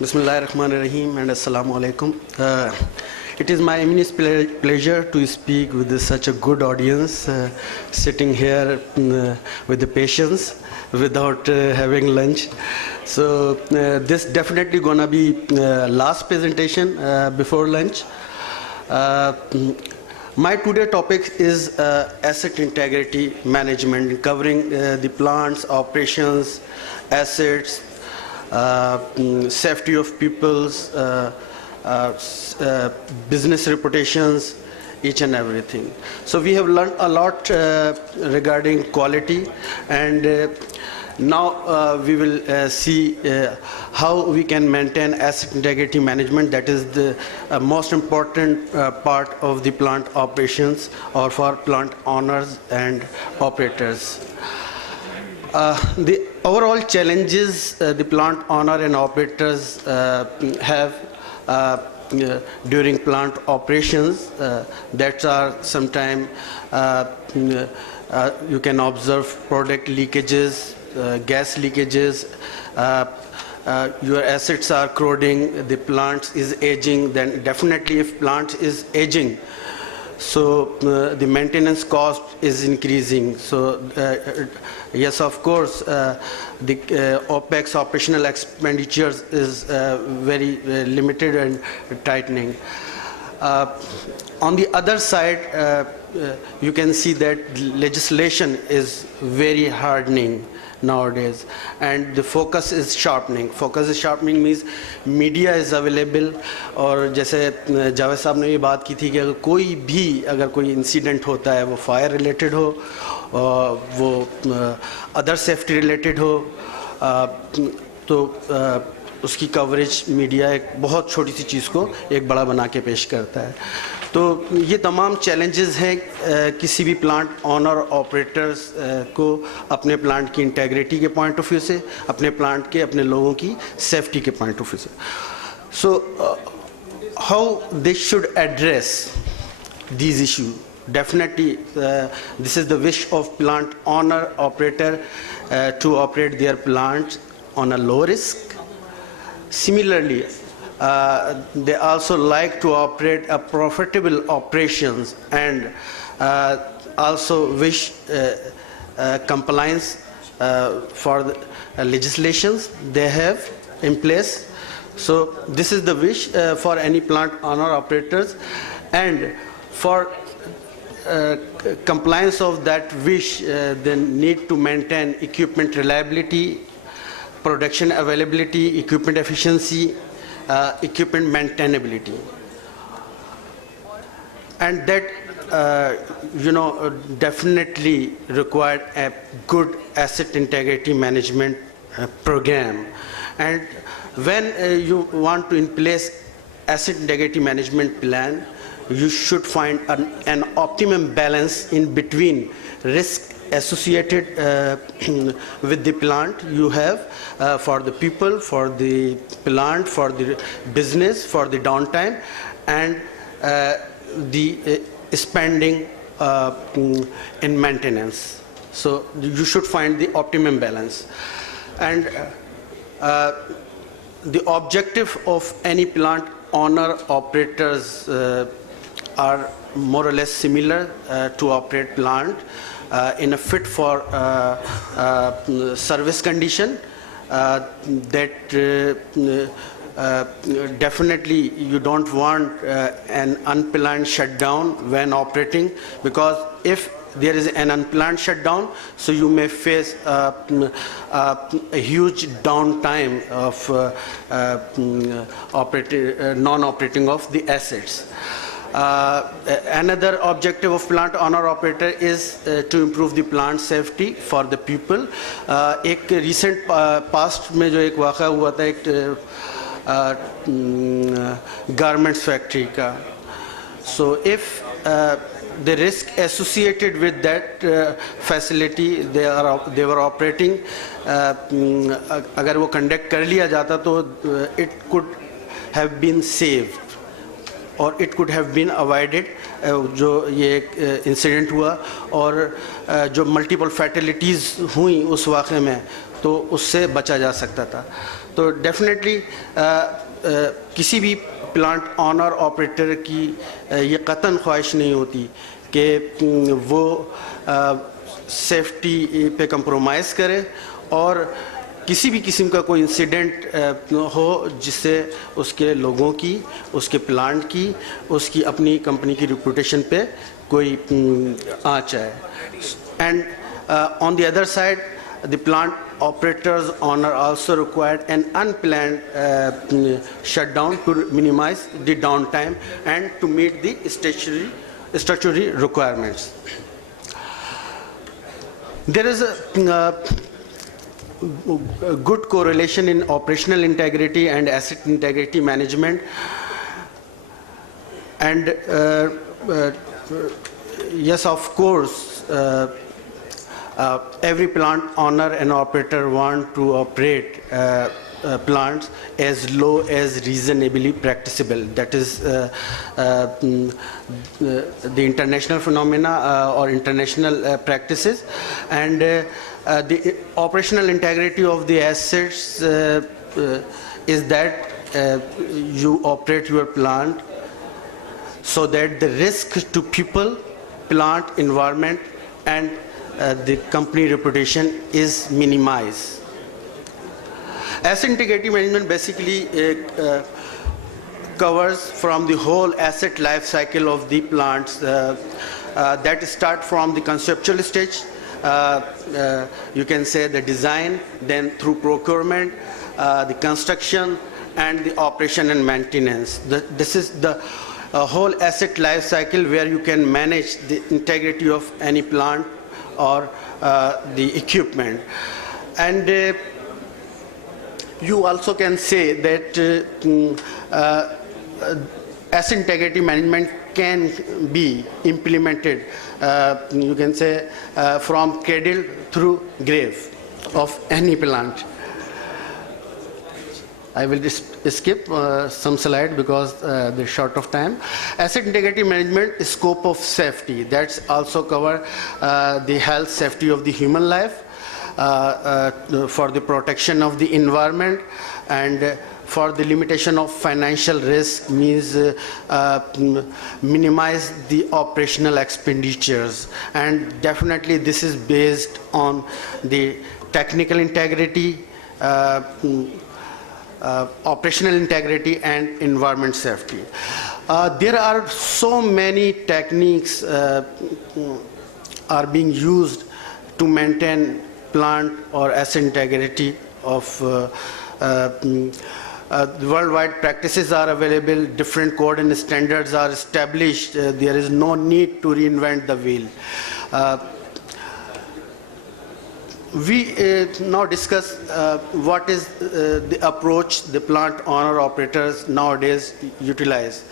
Bismillahirrahmanirrahim and Assalamu alaikum. It is my immense pleasure to speak with such a good audience, sitting here with the patience without having lunch. So this definitely gonna be last presentation before lunch. My today topic is asset integrity management, covering the plants, operations, assets, safety of people's business reputations, each and everything. So we have learned a lot regarding quality, and now we will see how we can maintain asset integrity management. That is the most important part of the plant operations or for plant owners and operators. The overall challenges the plant owner and operators have during plant operations, that are sometimes you can observe product leakages, gas leakages, your assets are corroding, the plant is aging. Then definitely if plant is aging, so the maintenance cost is increasing. So yes, of course, the OPEX, operational expenditures, is very limited and tightening. On the other side, you can see that legislation is very hardening nowadays, and the focus is sharpening. Focus is sharpening means media is available. और जैसे जावेद साहब ने ये बात की थी कि अगर कोई भी इंसिडेंट होता है, वो फायर रिलेटेड हो, वो अदर सेफ्टी रिलेटेड हो, तो उसकी कवरेज मीडिया एक बहुत छोटी सी चीज़ को एक बड़ा बना के पेश करता है. तो ये तमाम चैलेंजेस हैं किसी भी प्लांट ऑनर ऑपरेटर्स को अपने प्लांट की इंटेग्रिटी के पॉइंट ऑफ व्यू से, अपने प्लांट के, अपने लोगों की सेफ्टी के पॉइंट ऑफ व्यू से. So how they should address these issues. Definitely this is the wish of plant owner operator to operate their plant on a low risk. Similarly, they also like to operate a profitable operations, and also wish compliance for the legislations they have in place. So this is the wish for any plant owner operators, and for compliance of that wish, they need to maintain equipment reliability, production availability, equipment efficiency, equipment maintainability, and that definitely required a good asset integrity management program. And when you want to in place asset integrity management plan, you should find an optimum balance in between risk associated with the plant you have, for the people, for the plant, for the business, for the downtime, and the spending in maintenance. So you should find the optimum balance. And the objective of any plant owner operators are more or less similar to operate plant in a fit for service condition. That definitely you don't want an unplanned shutdown when operating, because if there is an unplanned shutdown, so you may face a huge downtime of non-operating of the assets. Another objective of plant owner operator is to improve the plant safety for the people. एक recent past में जो एक वाक़ा हुआ था एक garments factory का. So if the risk associated with that facility they were operating, अगर वो conduct कर लिया जाता तो it could have been saved, और it could have been avoided. जो ये एक इंसिडेंट हुआ और जो मल्टीपल फैटलिटीज़ हुई उस वाक़े में, तो उससे बचा जा सकता था. तो डेफिनेटली किसी भी प्लांट ऑनर ऑपरेटर की ये कतन ख्वाहिश नहीं होती कि वो सेफ्टी पे कंप्रोमाइज़ करे और किसी भी किस्म का कोई इंसिडेंट हो जिससे उसके लोगों की, उसके प्लांट की, उसकी अपनी कंपनी की रेपुटेशन पे कोई आँच आए. And on the other side, the plant operator's owner also required an unplanned shutdown to minimize the downtime and to meet the statutory requirements. There is a good correlation in operational integrity and asset integrity management, and yes, of course, every plant owner and operator want to operate plants as low as reasonably practicable. That is the international phenomena or international practices, and the operational integrity of the assets is that you operate your plant so that the risk to people, plant, environment, and the company reputation is minimized. Asset integrity management basically covers from the whole asset life cycle of the plants that start from the conceptual stage. You can say the design, then through procurement, the construction, and the operation and maintenance. This is the whole asset life cycle where you can manage the integrity of any plant or the equipment. And you also can say that asset integrity management can be implemented, you can say, from cradle through grave of any plant. I will just skip some slide because they're short of time. Asset integrity management, scope of safety. That's also cover the health, safety of the human life, for the protection of the environment, and for the limitation of financial risk, means minimize the operational expenditures. And definitely this is based on the technical integrity, operational integrity, and environment safety. There are so many techniques are being used to maintain plant or asset integrity of worldwide practices are available, different code and standards are established. There is no need to reinvent the wheel. We now discuss what is the approach the plant owner operators nowadays utilize.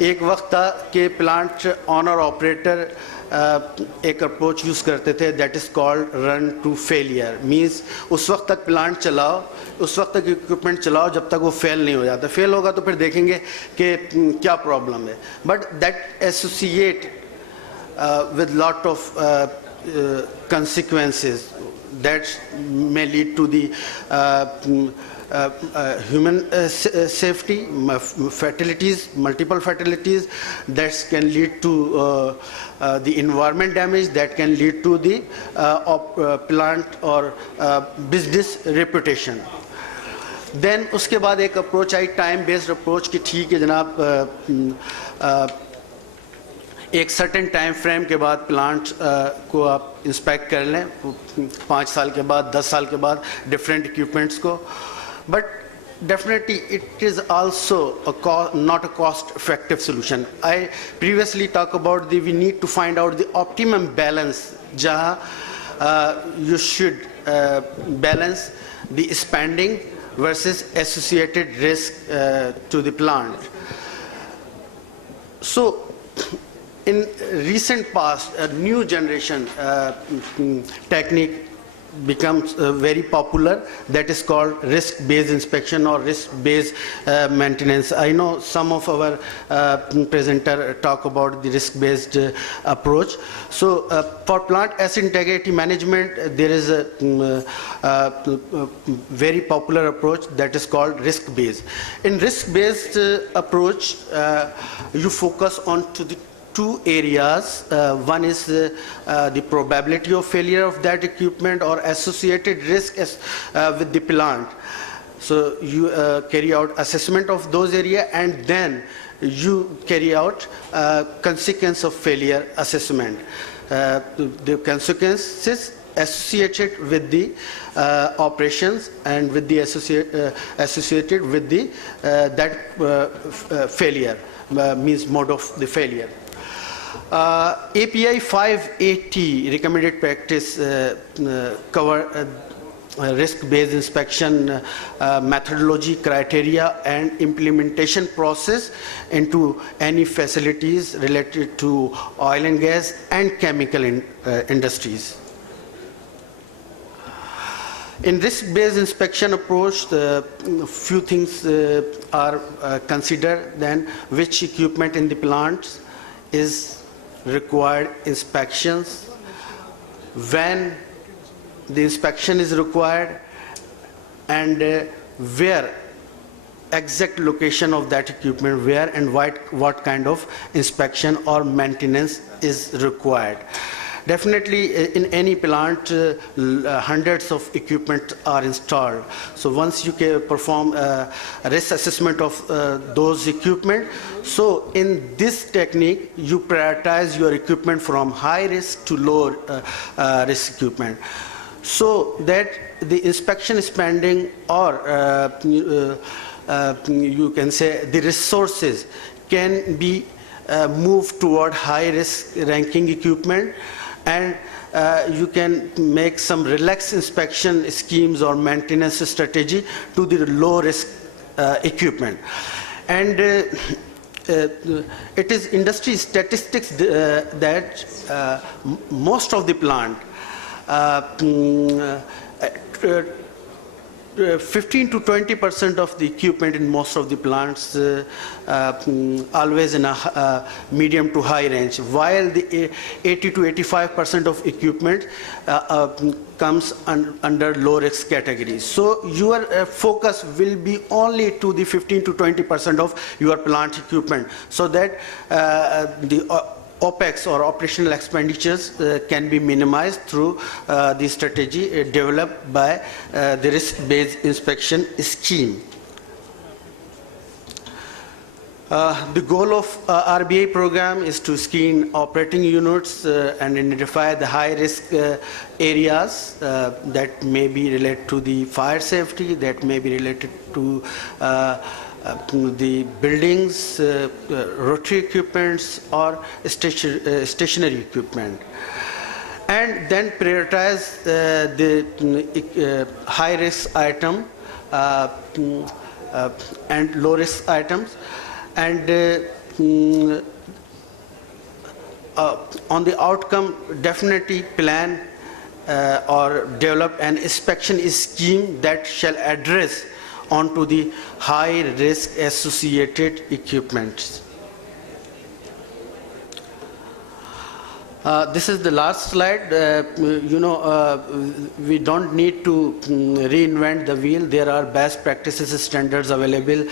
एक वक्त था कि plant owner operator एक approach use करते थे, that is called run to failure. Means उस वक्त तक प्लांट चलाओ, उस वक्त तक इक्विपमेंट चलाओ जब तक वो फेल नहीं हो जाता. फेल होगा तो फिर देखेंगे कि क्या प्रॉब्लम है. But that associate with lot of consequences that may lead to the human safety, fatalities, multiple fatalities, that can lead to the environment damage, that can lead to the plant or business reputation. Then उसके बाद एक approach I time based approach कि ठीक है जनाब, एक certain time frame के बाद प्लांट को आप इंस्पेक्ट कर लें, 5 साल के बाद, 10 साल के बाद डिफरेंट इक्विपमेंट्स को. But definitely it is also not a cost effective solution. I previously talked about we need to find out the optimum balance jahan you should balance the spending versus associated risk to the plant. So in recent past, a new generation technique becomes very popular, that is called risk-based inspection or risk-based maintenance. I know some of our presenter talk about the risk-based approach. So for plant asset integrity management, there is a very popular approach that is called risk-based. In risk-based approach, you focus on to the two areas. One is the probability of failure of that equipment or associated risk with the plant. So you carry out assessment of those areas, and then you carry out consequence of failure assessment. The consequences associated with the operations and with the associated with the failure, means mode of the failure. API 580 recommended practice cover risk-based inspection methodology, criteria, and implementation process into any facilities related to oil and gas and chemical industries. In risk-based inspection approach, few things are considered. Then, which equipment in the plant is required inspections, when the inspection is required, and where exact location of that equipment, where and what kind of inspection or maintenance is required. Definitely in any plant, hundreds of equipment are installed. So once you can perform a risk assessment of those equipment, so in this technique, you prioritize your equipment from high risk to low risk equipment, so that the inspection spending or you can say the resources can be moved toward high risk ranking equipment, and you can make some relaxed inspection schemes or maintenance strategy to the low risk equipment. And it is industry statistics that most of the plant, 15 to 20% of the equipment in most of the plants always in a medium to high range, while the 80 to 85% of equipment comes under low risk categories. So your focus will be only to the 15 to 20% of your plant equipment, so that the OPEX or operational expenditures can be minimized through the strategy developed by the risk-based inspection scheme. The goal of RBI program is to screen operating units and identify the high-risk areas that may be related to the fire safety, that may be related to the buildings, rotary equipments, or stationary equipment, and then prioritize the high-risk item and low-risk items, and on the outcome, definitely plan or develop an inspection scheme that shall address onto the high risk associated equipment. This is the last slide. We don't need to reinvent the wheel. There are best practices standards available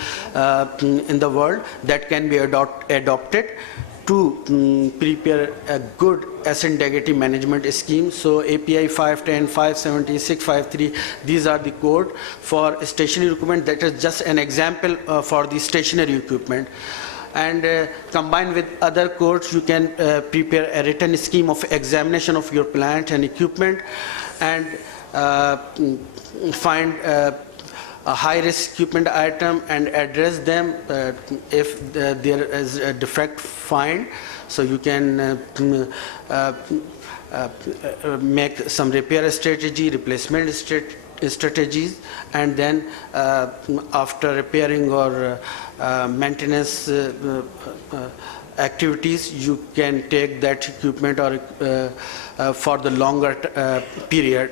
in the world that can be adopted to prepare a good asset integrity management scheme. So API 510, 570, 653, these are the code for stationary equipment. That is just an example for the stationary equipment. And combined with other codes, you can prepare a written scheme of examination of your plant and equipment, and find a high-risk equipment item and address them if there is a defect find. So you can make some repair strategy, replacement strategies, and then after repairing or maintenance activities, you can take that equipment or for the longer period.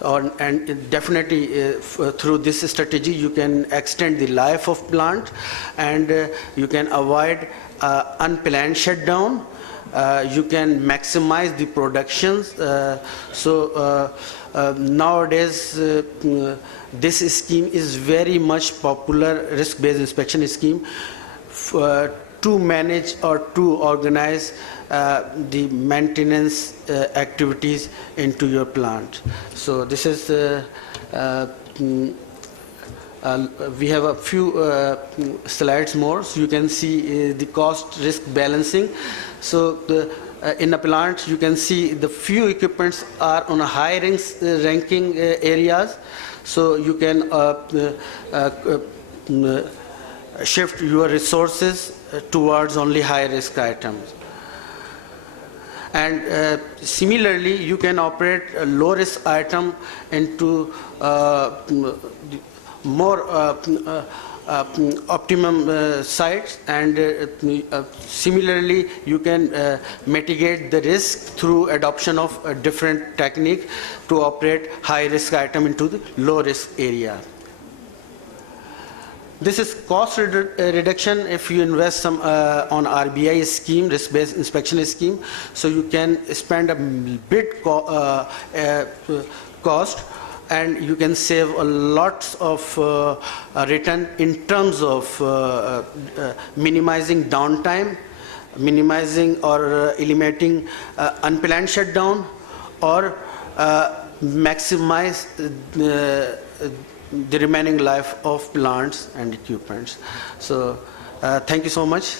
And definitely through this strategy, you can extend the life of plant, and you can avoid unplanned shutdown. You can maximize the productions. Nowadays, this scheme is very much popular, risk-based inspection scheme, to manage or to organize the maintenance activities into your plant. So this is we have a few slides more, so you can see the cost risk balancing. So in a plant, you can see the few equipments are on a high ranking areas, so you can shift your resources towards only high risk items. And similarly, you can operate a low risk item into more optimum sites, and similarly you can mitigate the risk through adoption of a different technique to operate high risk item into the low risk area. This is cost reduction if you invest some on RBI scheme, risk-based inspection scheme. So you can spend a bit cost, and you can save a lot of return in terms of minimizing downtime, minimizing or eliminating unplanned shutdown, or maximize the remaining life of plants and equipments. So thank you so much.